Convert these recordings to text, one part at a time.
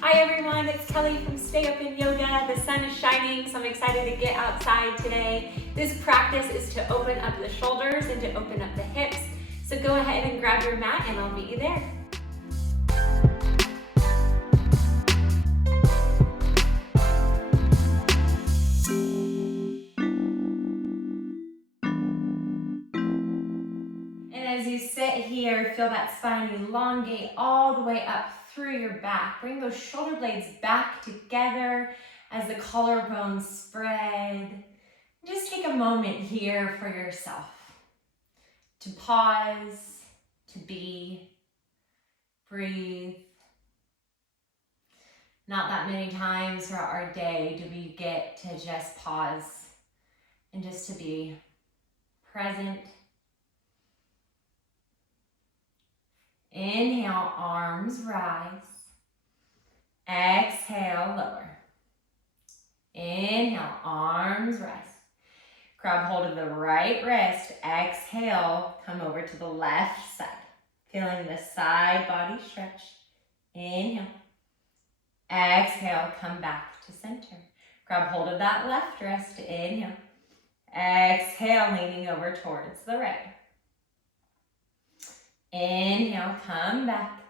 Hi everyone, it's Kelly from Stay Up in Yoga. The sun is shining, so I'm excited to get outside today. This practice is to open up the shoulders and to open up the hips. So go ahead and grab your mat and I'll meet you there. And as you sit here, feel that spine elongate all the way up through your back. Bring those shoulder blades back together as the collarbones spread. Just take a moment here for yourself to pause, to be, breathe. Not that many times throughout our day do we get to just pause and just to be present. Inhale, arms rise. Exhale, lower. Inhale, arms rise. Grab hold of the right wrist. Exhale, come over to the left side. Feeling the side body stretch. Inhale. Exhale, come back to center. Grab hold of that left wrist. Inhale. Exhale, leaning over towards the right. Inhale, come back.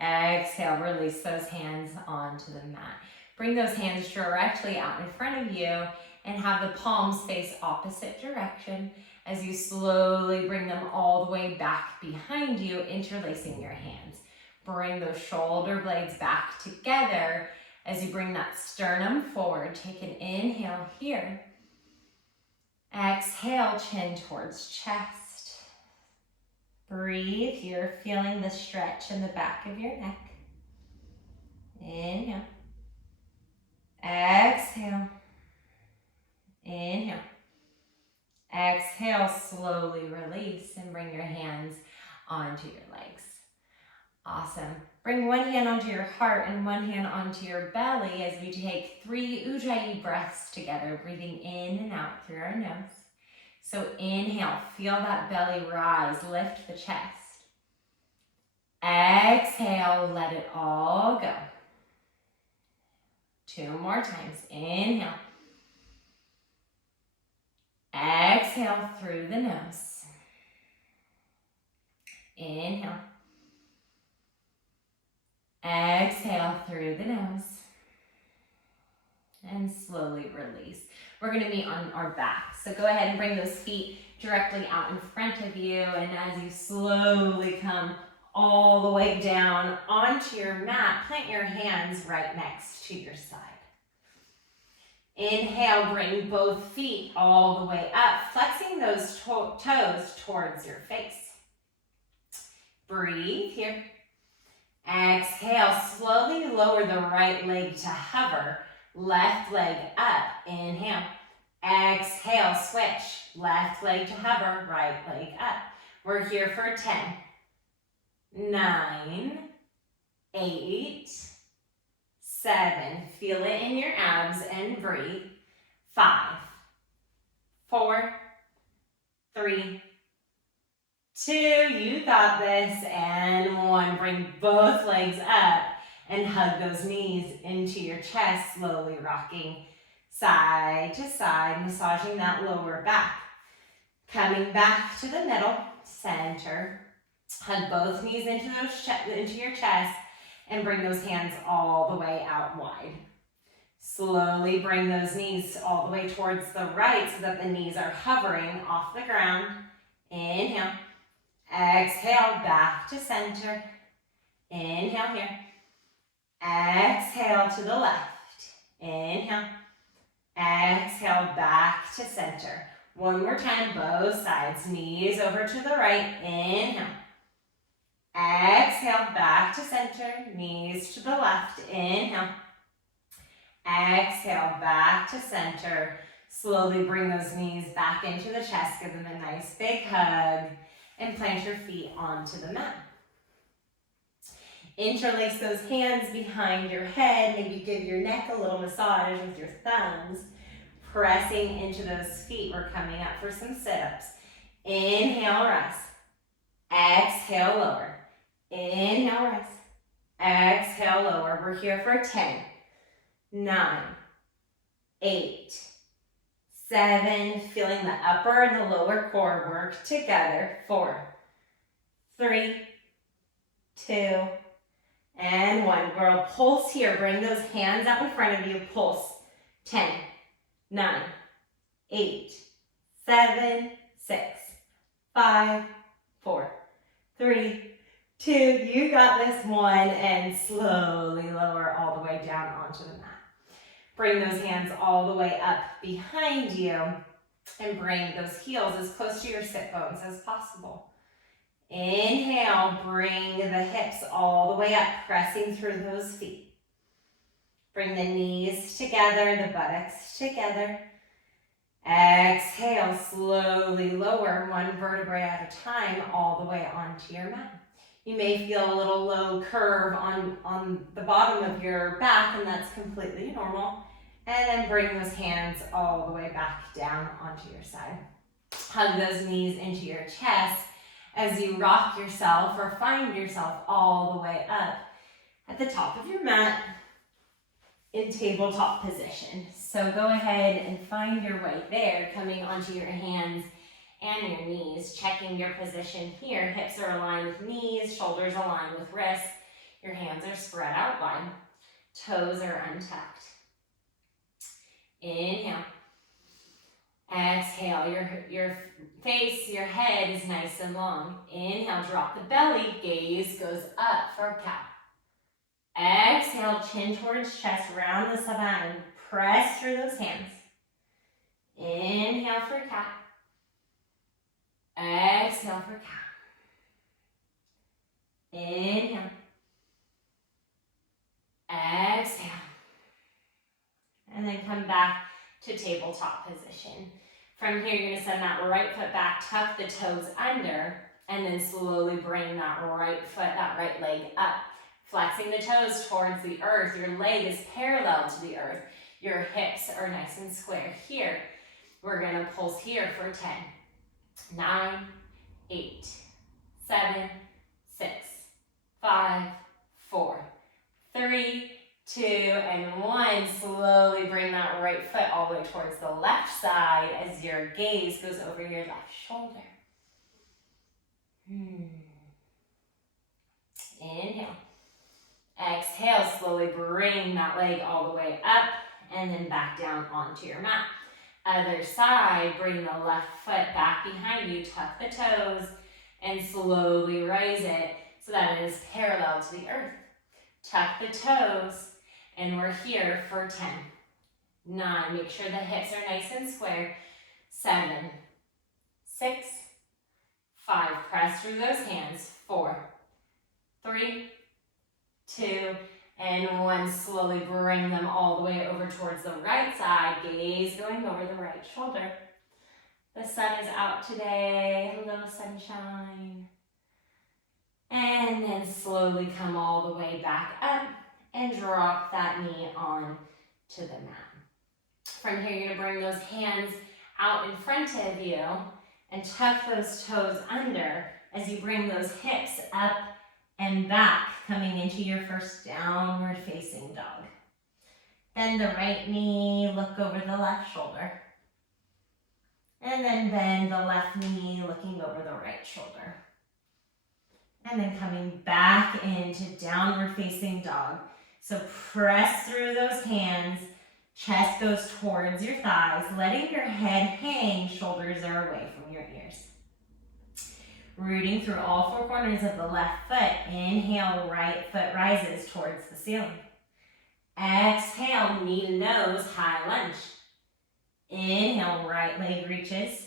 Exhale, release those hands onto the mat. Bring those hands directly out in front of you and have the palms face opposite direction as you slowly bring them all the way back behind you, interlacing your hands. Bring those shoulder blades back together as you bring that sternum forward. Take an inhale here. Exhale, chin towards chest. Breathe here, feeling the stretch in the back of your neck. Inhale. Exhale. Inhale. Exhale, slowly release and bring your hands onto your legs. Awesome. Bring one hand onto your heart and one hand onto your belly as we take 3 Ujjayi breaths together, breathing in and out through our nose. So inhale, feel that belly rise, lift the chest. Exhale, let it all go. 2 more times. Inhale. Exhale through the nose. Inhale. Exhale through the nose. And slowly release. We're going to meet on our back. So go ahead and bring those feet directly out in front of you. And as you slowly come all the way down onto your mat, plant your hands right next to your side. Inhale, bring both feet all the way up, flexing those toes towards your face. Breathe here. Exhale, slowly lower the right leg to hover. Left leg up, inhale. Exhale, switch. Left leg to hover, right leg up. We're here for 10, 9, 8, 7. Feel it in your abs and breathe. 5, 4, 3, 2. You got this. And 1. Bring both legs up. And hug those knees into your chest, slowly rocking side to side, massaging that lower back. Coming back to the middle, center. Hug both knees into your chest and bring those hands all the way out wide. Slowly bring those knees all the way towards the right so that the knees are hovering off the ground. Inhale. Exhale, back to center. Inhale here. Exhale to the left. Inhale. Exhale back to center. 1 more time, both sides. Knees over to the right. Inhale. Exhale back to center. Knees to the left. Inhale. Exhale back to center. Slowly bring those knees back into the chest. Give them a nice big hug. And plant your feet onto the mat. Interlace those hands behind your head. Maybe give your neck a little massage with your thumbs. Pressing into those feet. We're coming up for some sit-ups. Inhale, rise. Exhale, lower. Inhale, rise. Exhale, lower. We're here for 10, 9, 8, 7. Feeling the upper and the lower core work together. 4, 3, 2, and 1. Girl, pulse here. Bring those hands out in front of you. Pulse. 10, 9, 8, 7, 6, 5, 4, 3, 2. You got this one. And slowly lower all the way down onto the mat. Bring those hands all the way up behind you and bring those heels as close to your sit bones as possible. Inhale, bring the hips all the way up, pressing through those feet. Bring the knees together, the buttocks together. Exhale, slowly lower one vertebrae at a time all the way onto your mat. You may feel a little low curve on the bottom of your back, and that's completely normal. And then bring those hands all the way back down onto your side. Hug those knees into your chest as you rock yourself or find yourself all the way up at the top of your mat in tabletop position. So go ahead and find your way there, coming onto your hands and your knees, checking your position here. Hips are aligned with knees, shoulders aligned with wrists. Your hands are spread out wide. Toes are untucked. Inhale. Exhale, your face, your head is nice and long. Inhale, drop the belly, gaze goes up for a cow. Exhale, chin towards chest, round the spine, press through those hands. Inhale for cat. Exhale for cow. Inhale. Exhale. And then come back to tabletop position. From here, you're going to send that right foot back, tuck the toes under, and then slowly bring that right foot, that right leg up. Flexing the toes towards the earth. Your leg is parallel to the earth. Your hips are nice and square here. We're going to pulse here for 10, 9, 8, 7, 6, 5, 4, 3, 2, and 1. Slowly bring that right foot all the way towards the left side as your gaze goes over your left shoulder. Inhale. Exhale, slowly bring that leg all the way up and then back down onto your mat. Other side, bring the left foot back behind you, tuck the toes, and slowly raise it so that it is parallel to the earth. Tuck the toes, and we're here for 10, 9, make sure the hips are nice and square, 7, 6, 5, press through those hands, 4, 3, 2, and 1. Slowly bring them all the way over towards the right side, gaze going over the right shoulder. The sun is out today, hello sunshine. And then slowly come all the way back up and drop that knee on to the mat. From here, you're going to bring those hands out in front of you and tuck those toes under as you bring those hips up and back, coming into your first downward facing dog. Bend the right knee, look over the left shoulder. And then bend the left knee, looking over the right shoulder. And then coming back into downward facing dog. So press through those hands, chest goes towards your thighs, letting your head hang, shoulders are away from your ears. Rooting through all four corners of the left foot. Inhale, right foot rises towards the ceiling. Exhale, knee to nose, high lunge. Inhale, right leg reaches.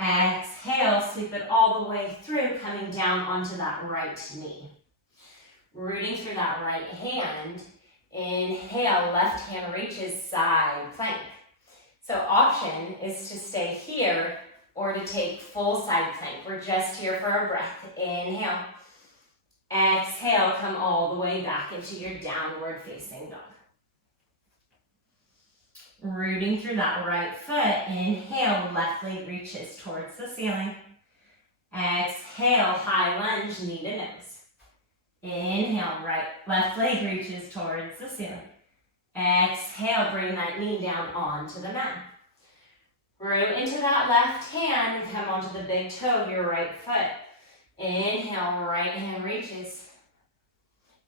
Exhale, sweep it all the way through, coming down onto that right knee. Rooting through that right hand. Inhale, left hand reaches, side plank. So option is to stay here or to take full side plank. We're just here for a breath. Inhale. Exhale, come all the way back into your downward facing dog. Rooting through that right foot. Inhale, left leg reaches towards the ceiling. Exhale, high lunge, knee to nose. Inhale, left leg reaches towards the ceiling. Exhale, bring that knee down onto the mat. Root into that left hand and come onto the big toe of your right foot. Inhale, right hand reaches.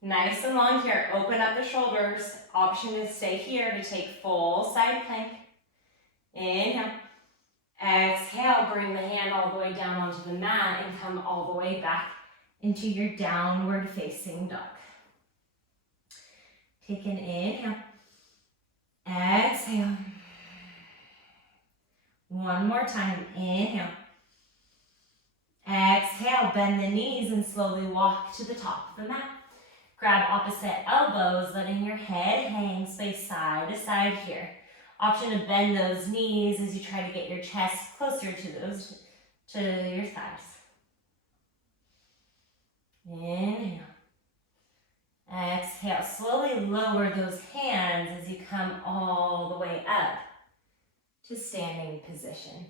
Nice and long here. Open up the shoulders. Option to stay here to take full side plank. Inhale. Exhale, bring the hand all the way down onto the mat and come all the way back into your downward facing dog. Take an inhale. Exhale. One more time. Inhale. Exhale, bend the knees and slowly walk to the top of the mat. Grab opposite elbows, letting your head hang, sway side to side here. Option to bend those knees as you try to get your chest closer to your thighs. Inhale. Exhale, slowly lower those hands as you come all the way up to standing position.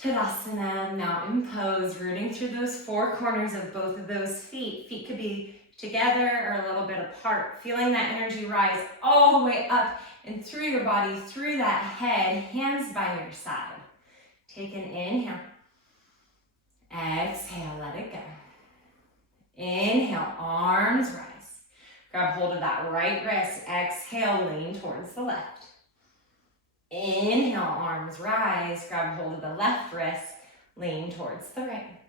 Tadasana, mountain pose, rooting through those four corners of both of those feet. Feet could be together or a little bit apart. Feeling that energy rise all the way up and through your body, through that head, hands by your side. Take an inhale. Exhale, let it go. Inhale, arms rise. Grab hold of that right wrist. Exhale, lean towards the left. Inhale, arms rise. Grab hold of the left wrist. Lean towards the right.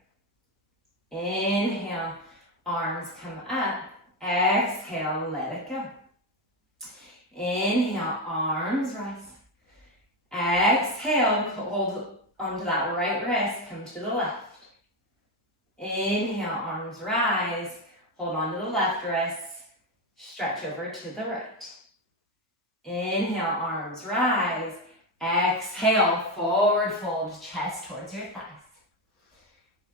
Inhale, arms come up. Exhale, let it go. Inhale, arms rise. Exhale, hold onto that right wrist. Come to the left. Inhale, arms rise. Hold on to the left wrist. Stretch over to the right. Inhale, arms rise. Exhale, forward fold, chest towards your thighs.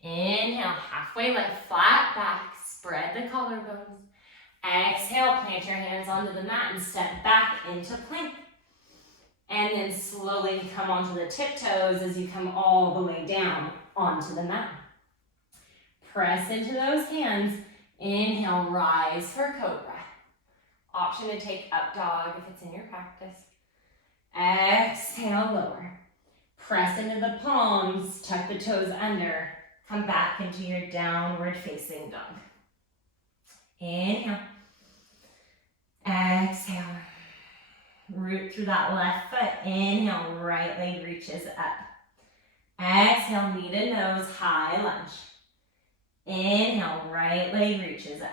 Inhale, halfway lift, flat back, spread the collarbones. Exhale, plant your hands onto the mat and step back into plank. And then slowly come onto the tiptoes as you come all the way down onto the mat. Press into those hands. Inhale, rise for cobra. Option to take up dog if it's in your practice. Exhale, lower. Press into the palms, tuck the toes under. Come back into your downward facing dog. Inhale. Exhale. Root through that left foot. Inhale, right leg reaches up. Exhale, knee to nose, high lunge. Inhale, right leg reaches up.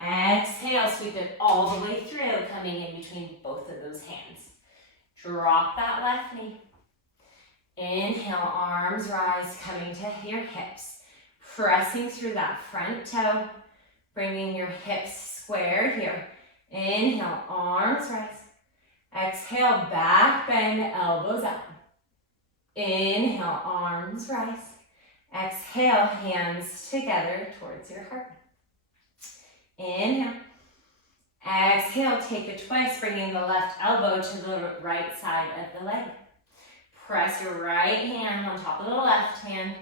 Exhale, sweep it all the way through, coming in between both of those hands. Drop that left knee. Inhale, arms rise, coming to your hips. Pressing through that front toe, bringing your hips square here. Inhale, arms rise. Exhale, back bend, elbows up. Inhale, arms rise. Exhale, hands together towards your heart. Inhale. Exhale, take a twist, bringing the left elbow to the right side of the leg. Press your right hand on top of the left hand.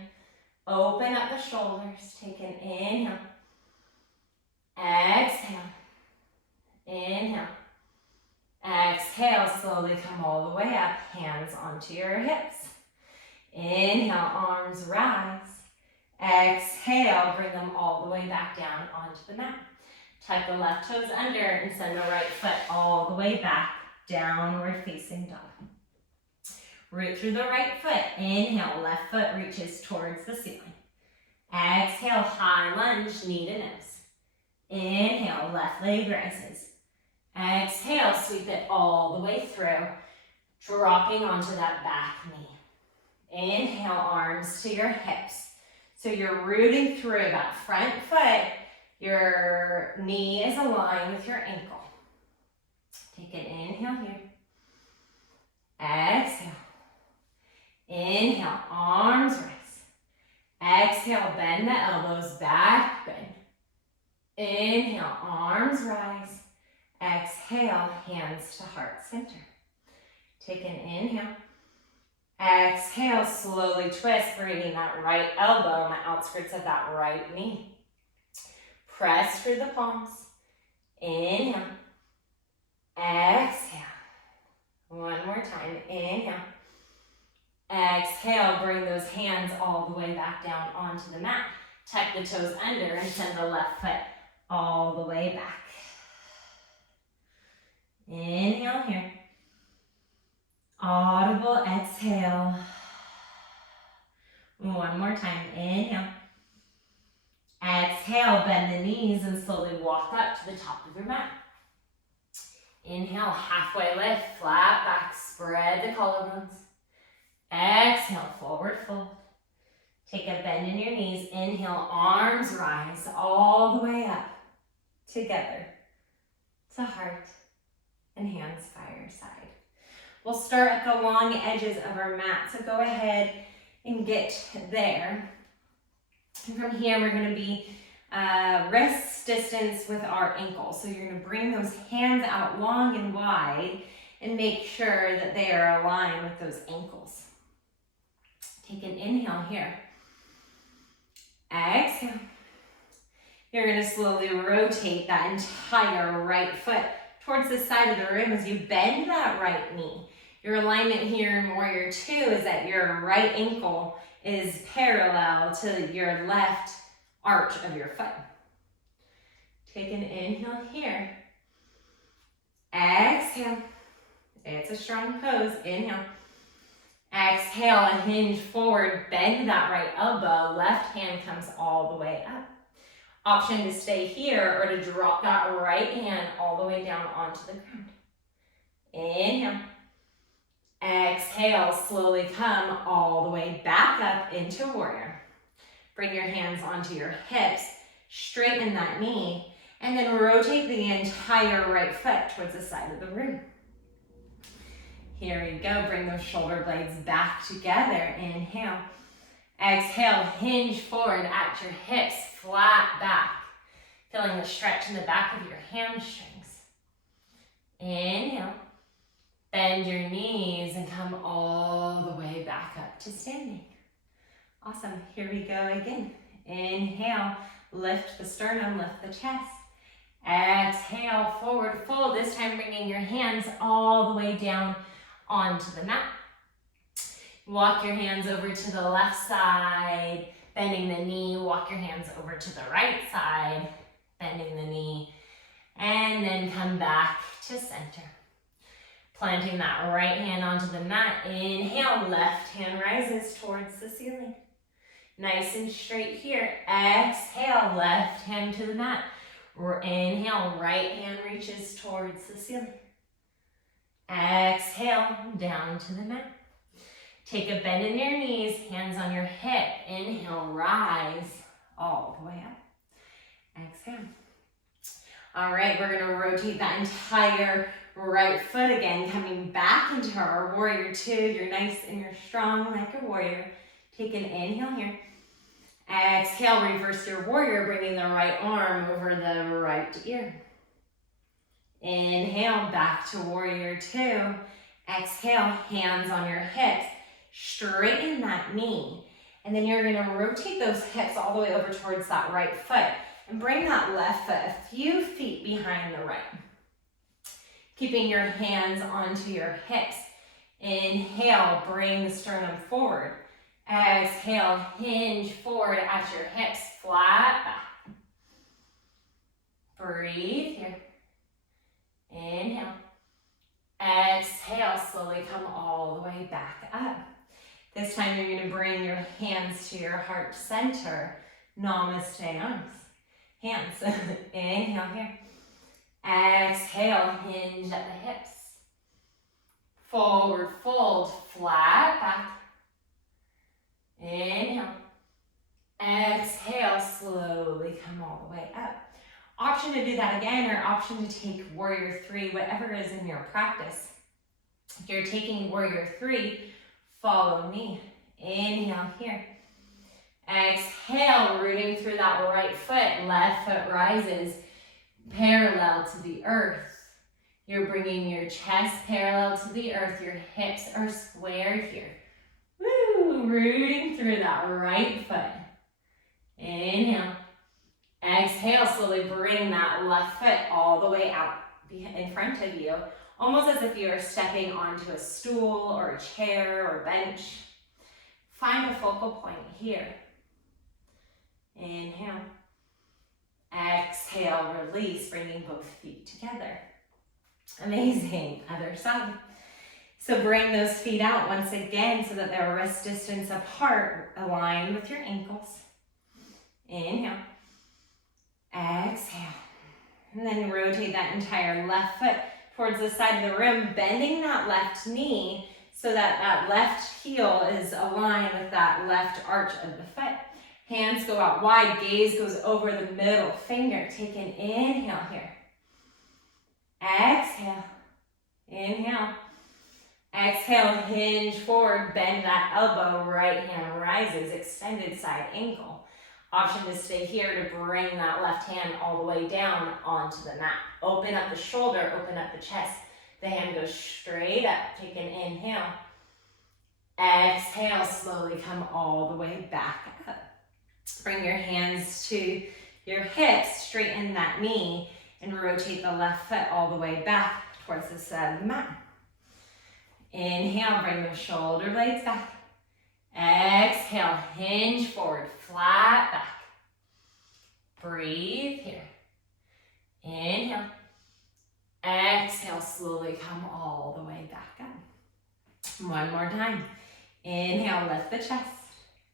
Open up the shoulders. Take an inhale. Exhale. Inhale. Exhale, slowly come all the way up, hands onto your hips. Inhale, arms rise. Exhale, bring them all the way back down onto the mat. Tuck the left toes under and send the right foot all the way back, downward facing dog. Root through the right foot. Inhale, left foot reaches towards the ceiling. Exhale, high lunge, knee to nose. Inhale, left leg rises. Exhale, sweep it all the way through, dropping onto that back knee. Inhale, arms to your hips. So you're rooting through that front foot. Your knee is aligned with your ankle. Take an inhale here. Exhale. Inhale, arms rise. Exhale, bend the elbows, back bend. Inhale, arms rise. Exhale, hands to heart center. Take an inhale. Exhale, slowly twist, bringing that right elbow on the outskirts of that right knee. Press through the palms. Inhale. Exhale. One more time. Inhale. Exhale, bring those hands all the way back down onto the mat. Tuck the toes under and send the left foot all the way back. Inhale here. Audible exhale. One more time. Inhale. Exhale, bend the knees and slowly walk up to the top of your mat. Inhale, halfway lift, flat back, spread the collarbones. Exhale, forward fold. Take a bend in your knees. Inhale, arms rise all the way up, together, to heart, and hands by your side. We'll start at the long edges of our mat, so go ahead and get there. And from here, we're going to be wrist distance with our ankles. So you're going to bring those hands out long and wide and make sure that they are aligned with those ankles. Take an inhale here. Exhale. You're going to slowly rotate that entire right foot towards the side of the room as you bend that right knee. Your alignment here in Warrior Two is that your right ankle is parallel to your left arch of your foot. Take an inhale here. Exhale. It's a strong pose. Inhale. Exhale and hinge forward. Bend that right elbow. Left hand comes all the way up. Option to stay here or to drop that right hand all the way down onto the ground. Inhale. Exhale, slowly come all the way back up into warrior. Bring your hands onto your hips, straighten that knee, and then rotate the entire right foot towards the side of the room. Here we go, bring those shoulder blades back together. Inhale. Exhale, hinge forward at your hips, flat back. Feeling the stretch in the back of your hamstrings. Inhale. Bend your knees and come all the way back up to standing. Awesome. Here we go again. Inhale, lift the sternum, lift the chest. Exhale, forward fold. This time bringing your hands all the way down onto the mat. Walk your hands over to the left side, bending the knee. Walk your hands over to the right side, bending the knee. And then come back to center. Planting that right hand onto the mat. Inhale, left hand rises towards the ceiling. Nice and straight here. Exhale, left hand to the mat. Inhale, right hand reaches towards the ceiling. Exhale, down to the mat. Take a bend in your knees, hands on your hip. Inhale, rise all the way up. Exhale. All right, we're gonna rotate that entire right foot again, coming back into our Warrior Two. You're nice and you're strong like a warrior. Take an inhale here. Exhale, reverse your warrior, bringing the right arm over the right ear. Inhale, back to Warrior Two. Exhale, hands on your hips. Straighten that knee. And then you're gonna rotate those hips all the way over towards that right foot and bring that left foot a few feet behind the right. Keeping your hands onto your hips. Inhale, bring the sternum forward. Exhale, hinge forward at your hips, flat back. Breathe here. Inhale. Exhale, slowly come all the way back up. This time you're going to bring your hands to your heart center. Namaste arms. Hands. Inhale here. Exhale, hinge at the hips. Forward fold, flat back. Inhale. Exhale, slowly come all the way up. Option to do that again, or option to take Warrior Three, whatever is in your practice. If you're taking Warrior Three, follow me. Inhale here. Exhale, rooting through that right foot. Left foot rises parallel to the earth. You're bringing your chest parallel to the earth. Your hips are squared here. Woo! Rooting through that right foot. Inhale. Exhale, slowly bring that left foot all the way out in front of you, almost as if you are stepping onto a stool or a chair or bench. Find a focal point here. Inhale. Exhale, release, bringing both feet together. Amazing. Other side. So bring those feet out once again so that they're wrist distance apart, aligned with your ankles. Inhale. Exhale. And then rotate that entire left foot towards the side of the room, bending that left knee so that that left heel is aligned with that left arch of the foot. Hands go out wide, gaze goes over the middle finger. Take an inhale here. Exhale. Inhale. Exhale, hinge forward, bend that elbow, right hand rises, extended side ankle. Option to stay here to bring that left hand all the way down onto the mat. Open up the shoulder, open up the chest. The hand goes straight up. Take an inhale. Exhale, slowly come all the way back up. Bring your hands to your hips, straighten that knee, and rotate the left foot all the way back towards the side of the mat. Inhale, bring the shoulder blades back. Exhale, hinge forward, flat back. Breathe here. Inhale. Exhale, slowly come all the way back up. One more time. Inhale, lift the chest.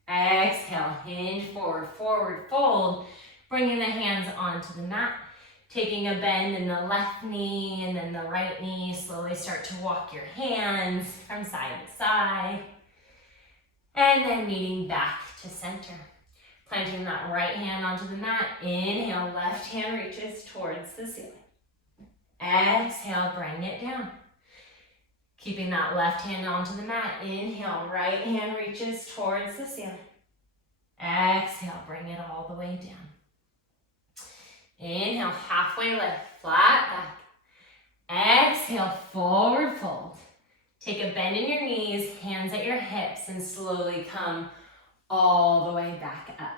Exhale, hinge forward, forward fold. Bringing the hands onto the mat. Taking a bend in the left knee and then the right knee. Slowly start to walk your hands from side to side. And then meeting back to center. Planting that right hand onto the mat. Inhale, left hand reaches towards the ceiling. Exhale, bring it down. Keeping that left hand onto the mat. Inhale, right hand reaches towards the ceiling. Exhale, bring it all the way down. Inhale, halfway lift, flat back. Exhale, forward fold. Take a bend in your knees, hands at your hips, and slowly come all the way back up.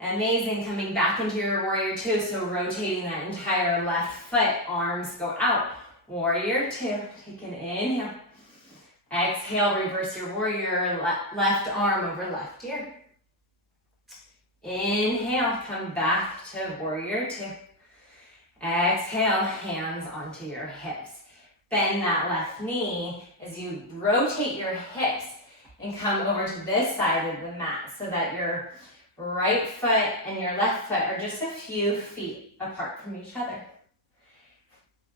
Amazing, coming back into your warrior two, so rotating that entire left foot, arms go out. Warrior two, take an inhale. Exhale, reverse your warrior, left arm over left ear. Inhale, come back to warrior two. Exhale, hands onto your hips. Bend that left knee as you rotate your hips and come over to this side of the mat so that your right foot and your left foot are just a few feet apart from each other.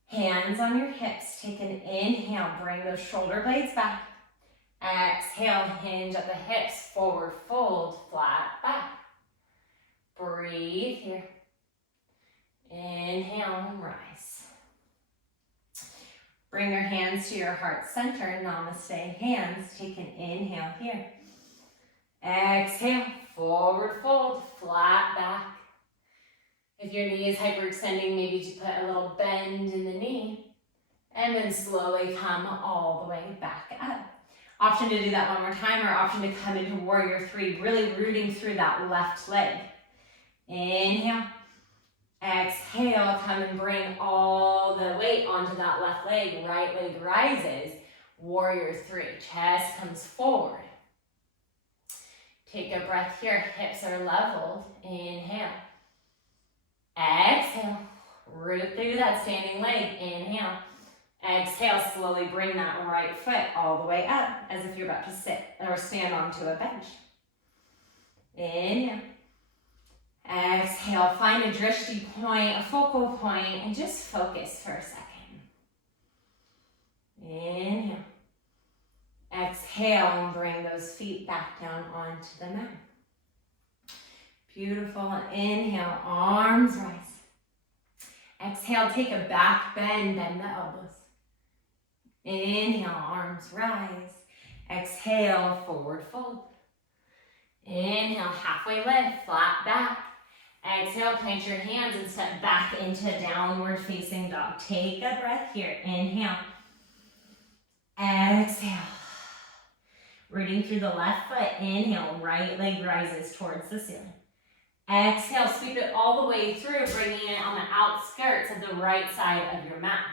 Hands on your hips. Take an inhale, bring those shoulder blades back. Exhale, hinge at the hips, forward fold, flat back. Breathe here. Inhale and rise. Bring your hands to your heart center, namaste hands. Take an inhale here. Exhale, forward fold, flat back. If your knee is hyperextending, maybe to put a little bend in the knee. And then slowly come all the way back up. Option to do that one more time, or option to come into warrior three, really rooting through that left leg. Inhale. Exhale, come and bring all the weight onto that left leg. Right leg rises. Warrior three. Chest comes forward. Take a breath here. Hips are leveled. Inhale. Exhale. Root through that standing leg. Inhale. Exhale. Slowly bring that right foot all the way up as if you're about to sit or stand onto a bench. Inhale. Exhale, find a drishti point, a focal point, and just focus for a second. Inhale. Exhale, and bring those feet back down onto the mat. Beautiful. Inhale, arms rise. Exhale, take a back bend, bend the elbows. Inhale, arms rise. Exhale, forward fold. Inhale, halfway lift, flat back. Exhale, plant your hands and step back into downward facing dog. Take a breath here. Inhale. Exhale. Rooting through the left foot. Inhale, right leg rises towards the ceiling. Exhale, sweep it all the way through, bringing it on the outskirts of the right side of your mat.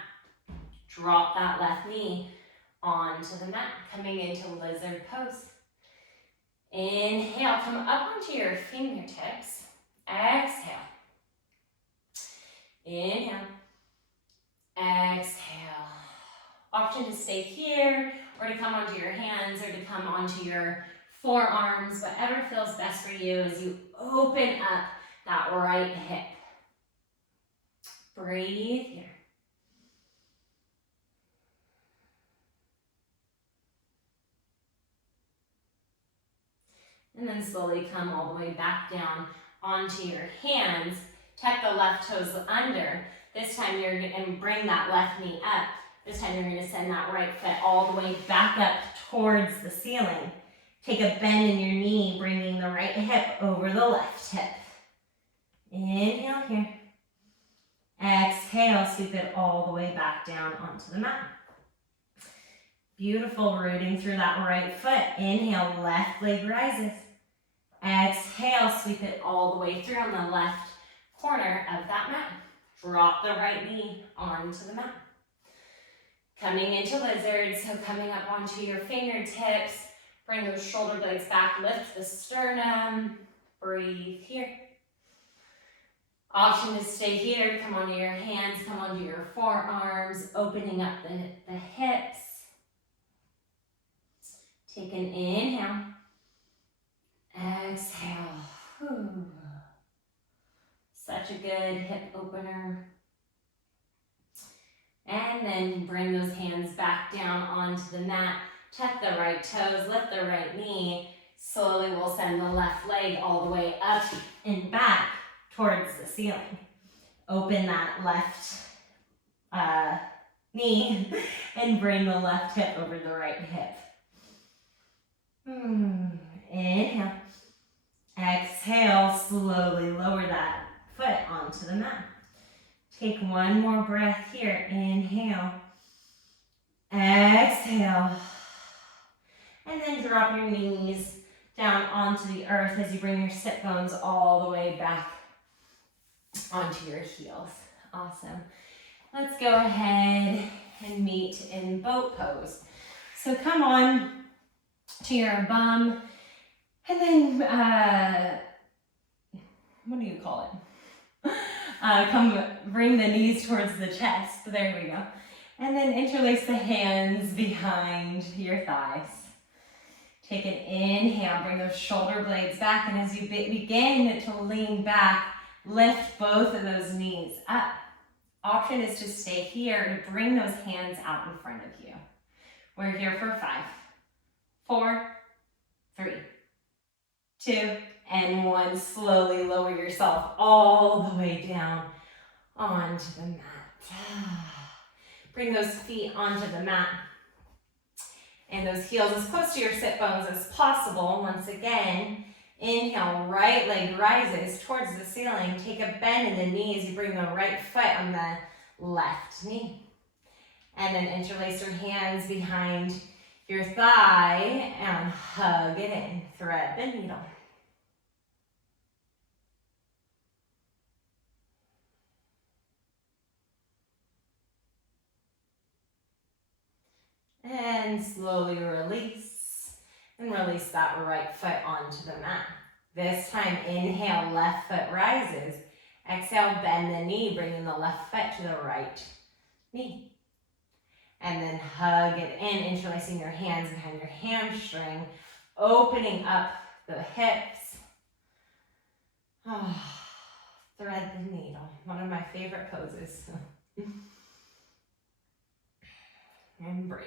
Drop that left knee onto the mat, coming into lizard pose. Inhale, come up onto your fingertips. Exhale. Inhale. Exhale. Option to stay here, or to come onto your hands, or to come onto your forearms, whatever feels best for you as you open up that right hip. Breathe here. And then slowly come all the way back down onto your hands. Tuck the left toes under. This time you're going to bring that left knee up. This time you're going to send that right foot all the way back up towards the ceiling. Take a bend in your knee, bringing the right hip over the left hip. Inhale here. Exhale, sweep it all the way back down onto the mat. Beautiful, rooting through that right foot. Inhale, left leg rises. Exhale, sweep it all the way through on the left corner of that mat. Drop the right knee onto the mat. Coming into lizard, so coming up onto your fingertips. Bring those shoulder blades back, lift the sternum. Breathe here. Option to stay here, come onto your hands, come onto your forearms, opening up the hips. Take an inhale. Exhale. Whew. Such a good hip opener. And then bring those hands back down onto the mat. Tuck the right toes, lift the right knee. Slowly we'll send the left leg all the way up and back towards the ceiling. Open that left knee and bring the left hip over the right hip. Inhale. Exhale, slowly lower that foot onto the mat. Take one more breath here. Inhale. Exhale. And then drop your knees down onto the earth as you bring your sit bones all the way back onto your heels. Awesome. Let's go ahead and meet in boat pose. So come on to your bum, and then, what do you call it? Come bring the knees towards the chest. There we go. And then interlace the hands behind your thighs. Take an inhale, bring those shoulder blades back, and as you begin to lean back, lift both of those knees up. Option is to stay here to bring those hands out in front of you. We're here for 5, 4, 3, 2, and 1. Slowly lower yourself all the way down onto the mat. Bring those feet onto the mat and those heels as close to your sit bones as possible. Once again, inhale, right leg rises towards the ceiling. Take a bend in the knees. You bring the right foot on the left knee. And then interlace your hands behind your thigh and hug it in. Thread the needle. And slowly release. And release that right foot onto the mat. This time, inhale, left foot rises. Exhale, bend the knee, bringing the left foot to the right knee. And then hug it in, interlacing your hands behind your hamstring, opening up the hips. Thread the needle, one of my favorite poses. And breathe.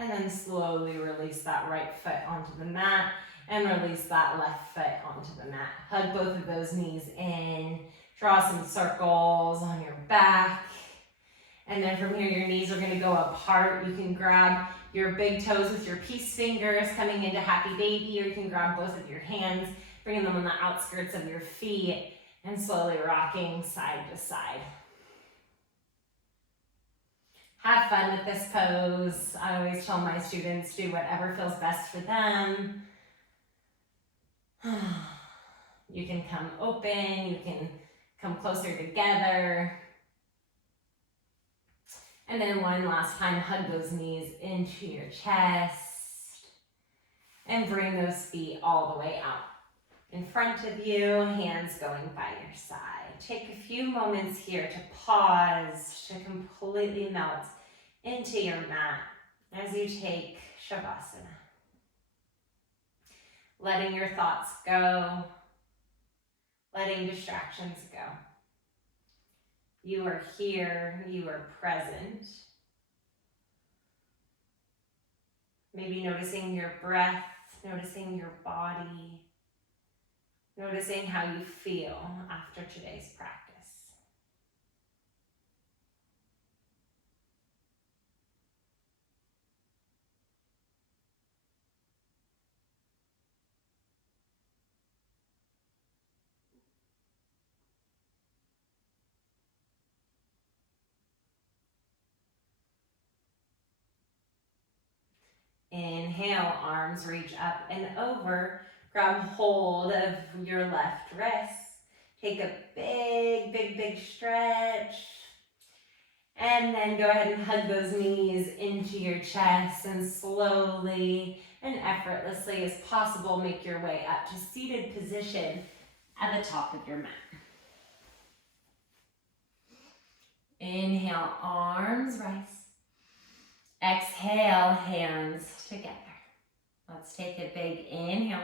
And then slowly release that right foot onto the mat and release that left foot onto the mat. Hug both of those knees in. Draw some circles on your back. And then from here, your knees are going to go apart. You can grab your big toes with your peace fingers coming into happy baby, or you can grab both of your hands, bringing them on the outskirts of your feet, and slowly rocking side to side. Have fun with this pose. I always tell my students, do whatever feels best for them. You can come open, you can come closer together. And then one last time, hug those knees into your chest and bring those feet all the way out in front of you, hands going by your side. Take a few moments here to pause, to completely melt into your mat as you take Shavasana. Letting your thoughts go, letting distractions go. You are here, you are present. Maybe noticing your breath, noticing your body, noticing how you feel after today's practice. Inhale, arms reach up and over. Grab hold of your left wrist. Take a big, big, big stretch. And then go ahead and hug those knees into your chest and slowly and effortlessly as possible make your way up to seated position at the top of your mat. Inhale, arms rise. Exhale, hands together. Let's take a big inhale.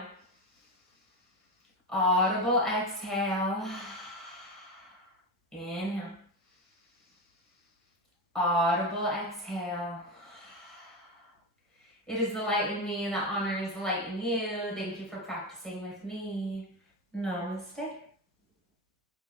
Audible exhale. Inhale. Audible exhale. It is the light in me that honors the light in you. Thank you for practicing with me. Namaste.